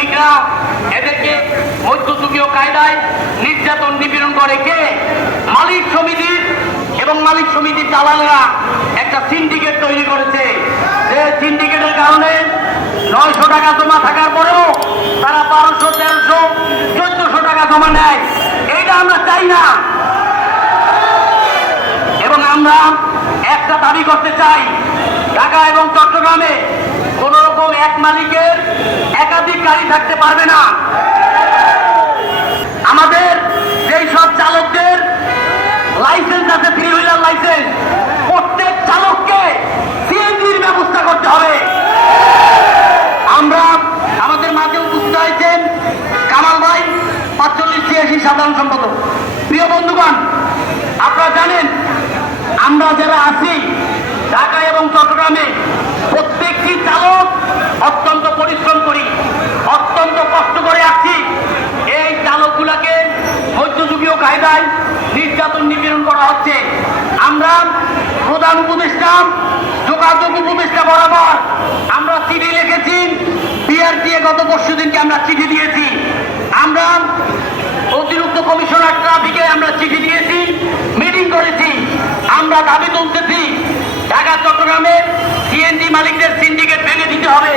শ্রমিকরা এদেরকে মধ্যযুগীয় কায়দায় নির্যাতন নিপীড়ন করে কে? মালিক সমিতির এবং মালিক সমিতির দালালরা একটা সিন্ডিকেট তৈরি করেছে। যে সিন্ডিকেটের কারণে নয়শো টাকা জমা থাকার পরেও তারা বারোশো, তেরোশো, চোদ্দশো টাকা জমা নেয়। এইটা আমরা চাই না। এবং আমরা একটা দাবি করতে চাই, ঢাকা এবং চট্টগ্রামে কোন রকম এক মালিকের গাড়ি থাকতে পারবে না। আমাদের যেই সব চালকদের লাইসেন্স আছে থ্রি হুইলার লাইসেন্স প্রত্যেক চালককে সিএনজির ব্যবস্থা করতে হবে। আমরা আমাদের মাঝে উপস্থিত হয়েছেন কামাল ভাই, পাঁচচল্লিশ ছিয়াশি সাধারণ সম্পাদক। প্রিয় বন্ধুগণ, আপনারা জানেন, আমরা যারা আছি, ঢাকা এবং চট্টগ্রামে প্রত্যেকটি চালক অত্যন্ত পরিশ্রম করি অত্যন্ত কষ্ট করে আসছি এই চালকগুলাকে মধ্যযুগীয় কায়দায় নির্যাতন নিপীড়ন করা হচ্ছে আমরা প্রধান উপদেষ্টা, যোগাযোগ উপদেষ্টা বরাবর আমরা চিঠি লিখেছি, বিআরটিএ গত পরশু দিনকে আমরা চিঠি দিয়েছি। আমরা অতিরিক্ত কমিশনার ট্রাফিকে আমরা চিঠি দিয়েছি, মিটিং করেছি, আমরা দাবি তুলতেছি, ঢাকা চট্টগ্রামের সিএনজি মালিকদের সিন্ডিকেট ভেঙে দিতে হবে।